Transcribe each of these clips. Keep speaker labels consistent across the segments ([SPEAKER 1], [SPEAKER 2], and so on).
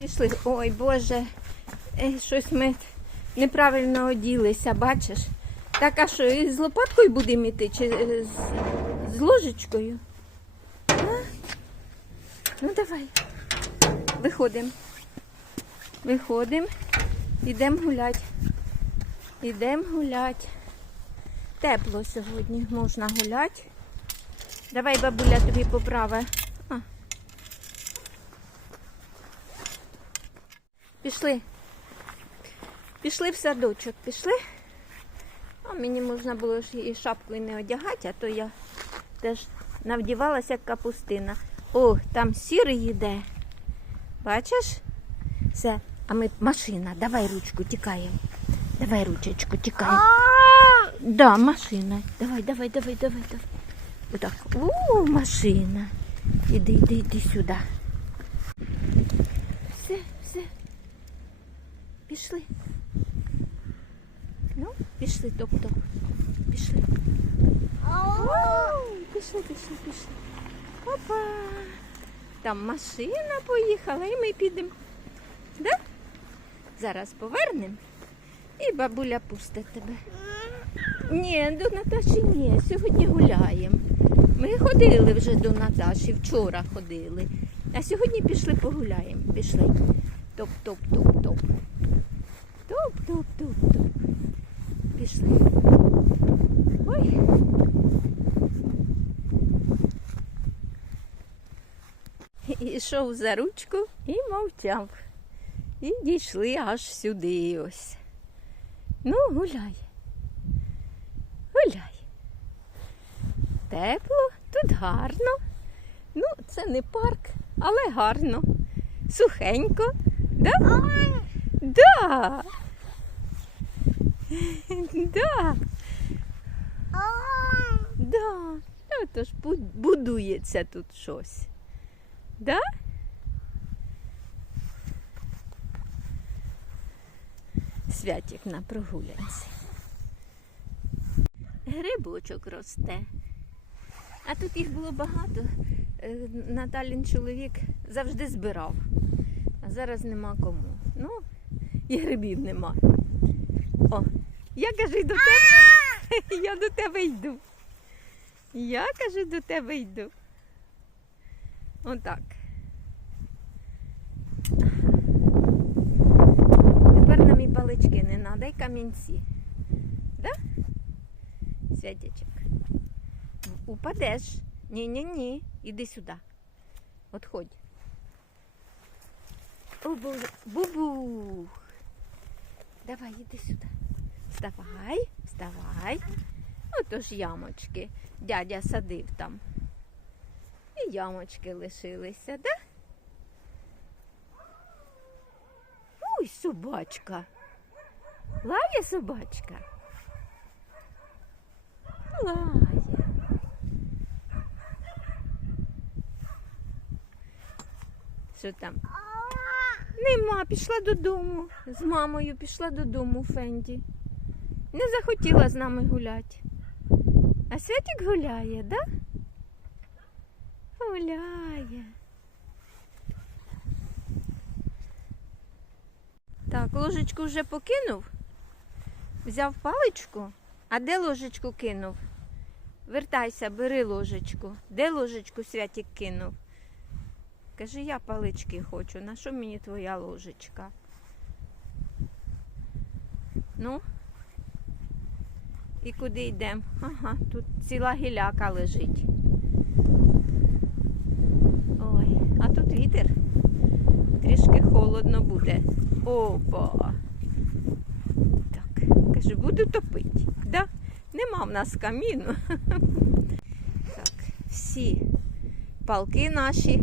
[SPEAKER 1] Пішли. Ой, Боже, е, щось ми неправильно оділися, бачиш? Так, а що, і з лопаткою будемо йти чи е, з, з ложечкою? А? Ну давай. Виходимо. Виходимо. Йдемо гуляти. Йдемо гуляти. Тепло сьогодні, можна гуляти. Давай, бабуля, тобі поправи. Пішли. Пішли в садочок, пішли. А мені можна було ж і шапку і не одягати, а то я теж навдівалася як капустина. О, там сірий йде. Бачиш? Все, а ми машина, давай ручку, тікаємо. Давай ручечку, тікаємо. Да, машина. Давай, давай, давай, давай, давай. Отак. У, машина. Іди, іди, іди сюди. Все, все. Пішли. Ну, пішли, топ-топ. Пішли. Пішли, пішли, пішли. Опа. Там машина поїхала і ми підемо. Да? Зараз повернемо і бабуля пустить тебе. Ні, до Наташі ні, сьогодні гуляємо. Ми ходили вже до Наташі, вчора ходили. А сьогодні пішли погуляємо. Пішли. Топ-топ-топ-топ. Топ-топ-топ-топ. Пішли. Ой. І йшов за ручку і мовчав. І дійшли аж сюди ось. Ну, гуляй. Гуляй. Тепло, тут гарно. Ну, це не парк, але гарно. Сухенько. Да? Да. Да. Да. Ну, то ж будується тут щось. Да? Святик на прогулянці. Грибочок росте. А тут їх було багато. Е, Наталін чоловік завжди збирав. Зараз нема кому. Ну, і грибів нема. О, я кажу до тебе. Я до тебе йду. Я кажу, до тебе йду. Отак. Тепер нам і палички не треба, і камінці. Да? Святячок. Упадеш. Ні-ні-ні. Іди сюди. Отходь. О, Бубух. Давай, іди сюди. Вставай, вставай. Ото ж ямочки. Дядя садив там. І ямочки лишилися, да? Ой, собачка. Лає собачка. Лає. Що там? Нема, пішла додому. З мамою пішла додому Фенді. Не захотіла з нами гуляти. А Святик гуляє, да? Гуляє. Так, ложечку вже покинув. Взяв паличку. А де ложечку кинув? Вертайся, бери ложечку. Де ложечку Святик кинув? Каже, я палички хочу. На що мені твоя ложечка? Ну? І куди йдемо? Ага, тут ціла гіляка лежить. Ой, а тут вітер. Трішки холодно буде. Опа. Так, кажу, буду топити. Да? Нема в нас каміну. Так, всі палки наші,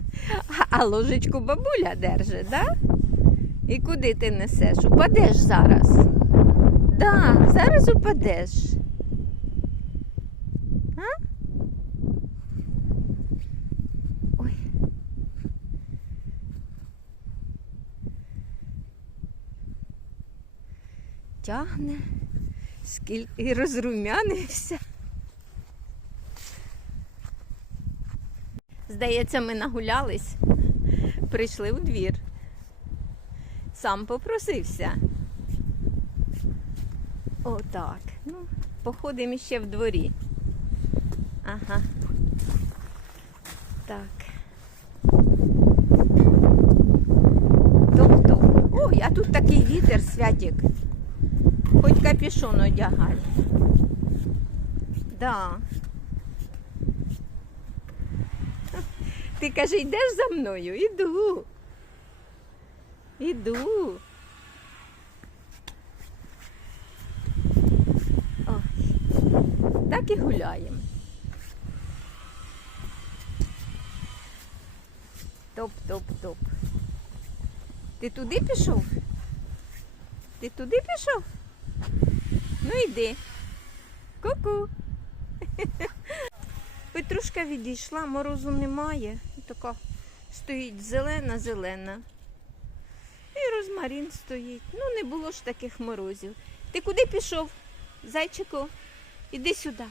[SPEAKER 1] а- ложечку бабуля держить, да? І куди ти несеш? Упадеш зараз. Да, зараз упадеш. А? Ой. Тягне, скільки і розрумянився. Здається, ми нагулялись, прийшли у двір. Сам попросився. Отак. Ну, походимо іще в дворі. Ага. Так. Топ-топ. Ой, а тут такий вітер, святик. Хоч капюшон одягай. Да. Ти каже, йдеш за мною? Іду. Іду. Ой. Так і гуляємо. Топ-топ-топ. Ти туди пішов? Ти туди пішов? Ну йди. Ку-ку. Петрушка відійшла, морозу немає. Така стоїть зелена-зелена. І розмарин стоїть. Ну, не було ж таких морозів. Ти куди пішов? Зайчику, іди сюди.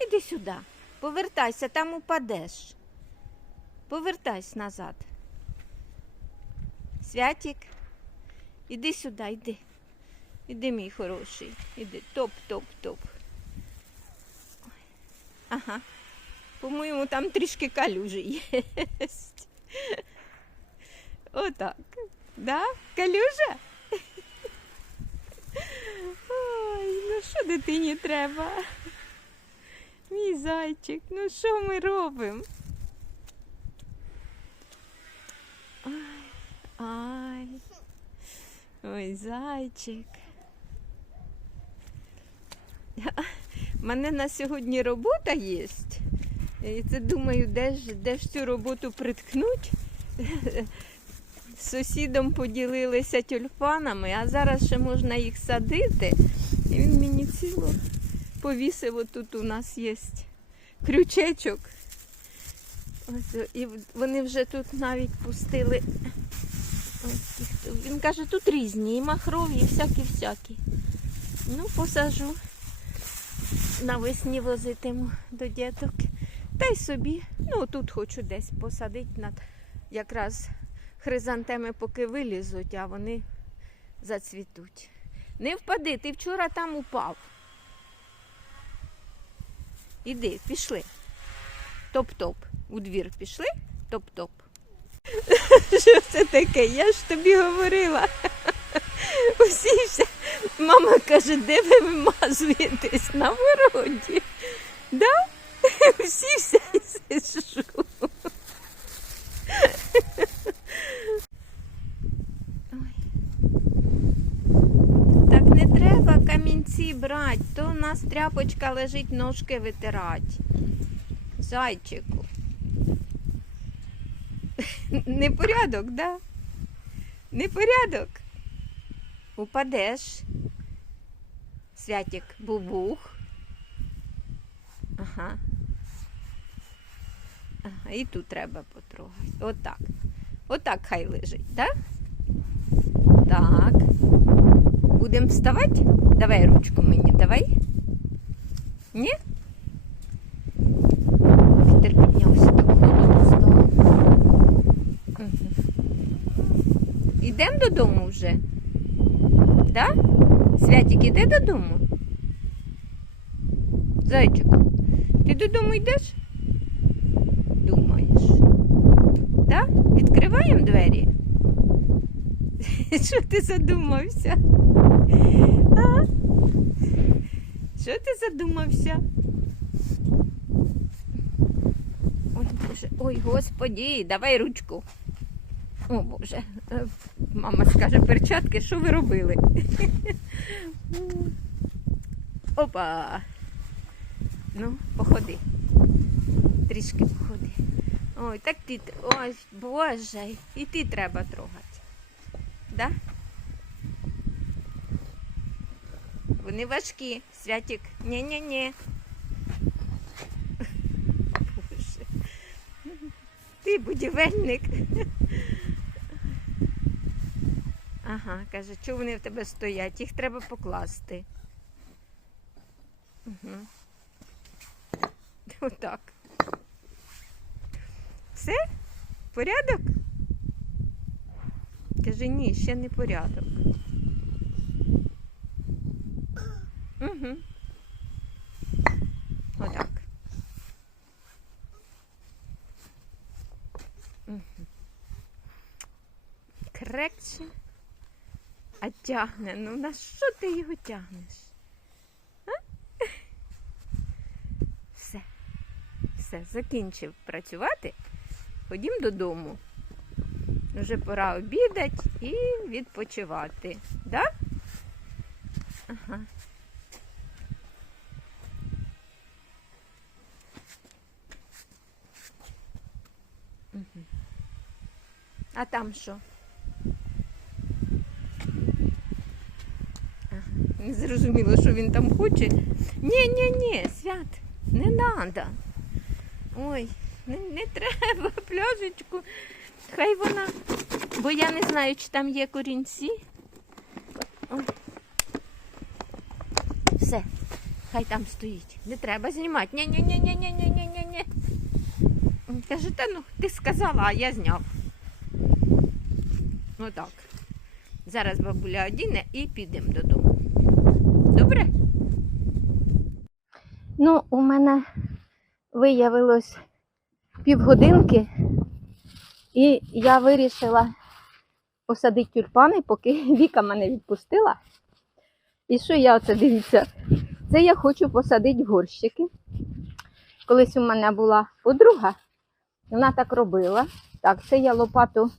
[SPEAKER 1] Іди сюди. Повертайся, там упадеш. Повертайся назад. Святик, іди сюди, йди. Іди, мій хороший. Іди. Топ, топ, топ. Ага. По-моєму, там трішки калюжі є. Отак. Да? Калюжа? Ой, ну що дитині треба? Мій зайчик, ну що ми робимо? Ай, ай. Ой, зайчик. Мене на сьогодні робота є. І це думаю, де ж, де ж цю роботу приткнуть. З сусідом поділилися тюльпанами, а зараз ще можна їх садити. І він мені ціло повісив, отут у нас є крючечок. Ось, і вони вже тут навіть пустили. Ось. Він каже, тут різні, і махрові, і всякі-всякі. Ну, посажу. Навесні возитиму до діток. Та й собі. Ну, тут хочу десь посадити над якраз хризантеми поки вилізуть, а вони зацвітуть. Не впади, ти вчора там упав. Іди, пішли. Топ-топ. У двір пішли? Топ-топ. Що це таке? Я ж тобі говорила. Усівся. Мама каже, де ви вимазуєтесь на городі? Да? Усівся і сижу. Так не треба камінці брати, то у нас тряпочка лежить ножки витирати. Зайчику. Непорядок, да? Непорядок. Упадеш. Святик бубух. Ага. Ага, і тут треба потрогати. Отак. Отак хай лежить, так? Так. Будемо вставати? Давай ручку мені, давай. Ні? Вітер піднявся так холодно. Угу. Додому вже. Да? Святик, іде додому? Зайчик, ти додому йдеш? Думаєш? Да? Відкриваємо двері? Що ти задумався? А? Що ти задумався? Ой, Боже, ой, господі, давай ручку. О, Боже, мама скаже, перчатки, що ви робили? Опа. Ну, походи. Трішки походи. Ой, так ти. Ой, Боже, і ти треба трогати. Да? Вони важкі, святик. Ні-ні-ні. Боже. Ти будівельник. Ага, каже, чого вони в тебе стоять? Їх треба покласти. Угу. Отак. Все? Порядок? Каже, ні, ще не порядок. Угу. Отак. Угу. Крекче. А тягне. Ну на що ти його тягнеш? А? Все. Все, закінчив працювати. Ходім додому. Вже пора обідати і відпочивати. Да? Ага. А там що? Ага. Не зрозуміло, що він там хоче. Ні, ні, ні, свят, не надо. Ой, не, не треба пляшечку. Хай вона, бо я не знаю, чи там є корінці. Ой. Все, хай там стоїть. Не треба знімати. ні ні ні ні ні ні ні ні ні Каже, та ну, ти сказала, а я зняв. Ну так. Зараз бабуля одіне і підемо додому. Добре? Ну, у мене виявилось півгодинки, і я вирішила посадити тюльпани, поки Віка мене відпустила. І що я оце дивіться? Це я хочу посадити горщики. Колись у мене була подруга, вона так робила. Так, це я лопату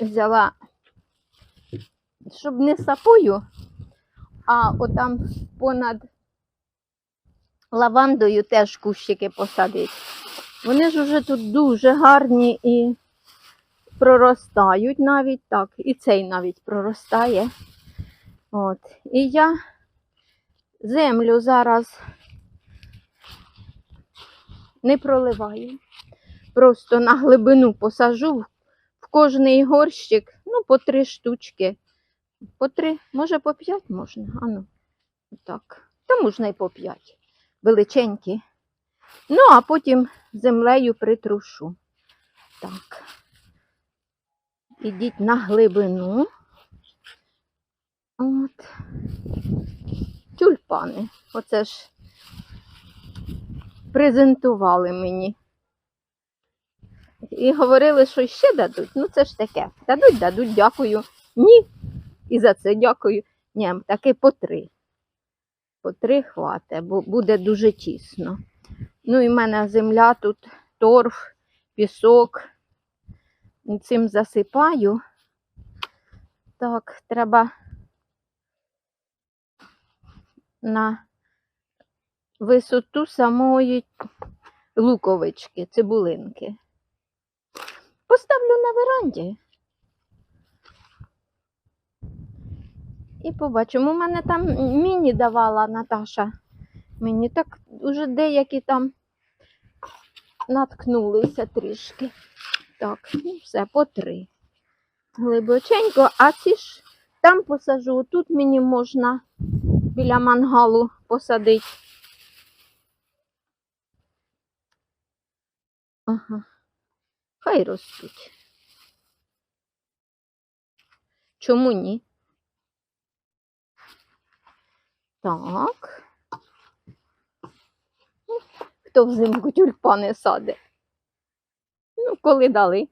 [SPEAKER 1] взяла, щоб не сапою, а отам понад лавандою теж кущики посадити. Вони ж вже тут дуже гарні і проростають навіть так. І цей навіть проростає. От. І я землю зараз не проливаю. Просто на глибину посажу в кожний горщик, ну, по три штучки. По три, може по п'ять можна. Ану, так. Та можна і по п'ять. Величенькі. Ну, а потім землею притрушу. Так. Ідіть на глибину. От. Тюльпани. Оце ж презентували мені. І говорили, що ще дадуть. Ну, це ж таке. Дадуть, дадуть, дякую. Ні. І за це дякую. Ні, таки по три. По три хватить, бо буде дуже тісно. Ну і в мене земля тут торф, пісок. Цим засипаю. Так, треба на висоту самої луковички, цибулинки. Поставлю на веранді. І побачимо. У мене там міні давала Наташа. Мені так уже деякі там наткнулися трішки. Так, ну все, по три. Глибоченько, а ці ж там посажу. Тут мені можна біля мангалу посадити. Ага. Хай ростуть. Чому ні? Так. Ну, Хто взимку тюльпани саде? Ну, коли дали.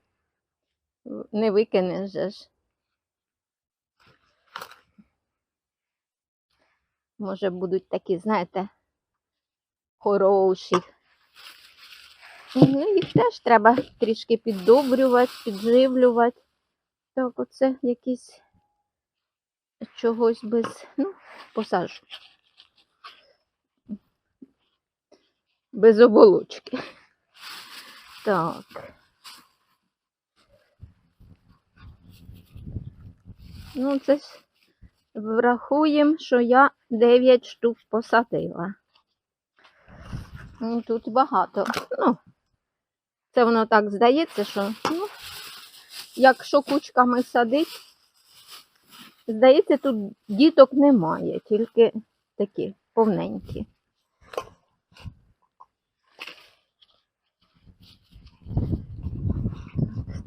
[SPEAKER 1] Не викинеш же ж. Може, будуть такі, знаєте, хороші. Ну, їх теж треба трішки піддобрювати, підживлювати. Так, оце якісь чогось без, ну, посажу. Без оболочки. Так. Ну, це ж врахуємо, що я 9 штук посадила. Ну, Тут багато. Ну, це воно так здається, що ну, якщо кучками садить, здається, тут діток немає, тільки такі повненькі.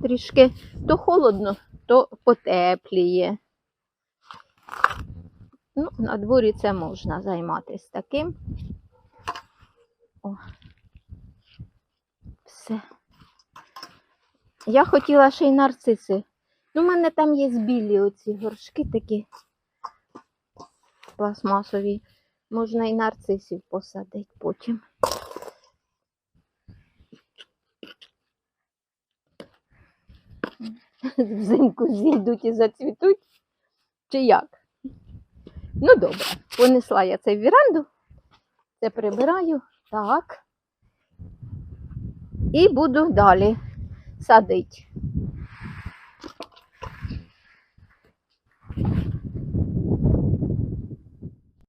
[SPEAKER 1] Трішки то холодно, то потепліє. Ну, на дворі це можна займатися таким. О. Все. Я хотіла ще й нарциси. Ну, у мене там є білі оці горшки такі пластмасові. Можна і нарцисів посадити потім. Взимку зійдуть і зацвітуть. Чи як? Ну, добре, понесла я це в віранду. Це прибираю. Так. І буду далі садити.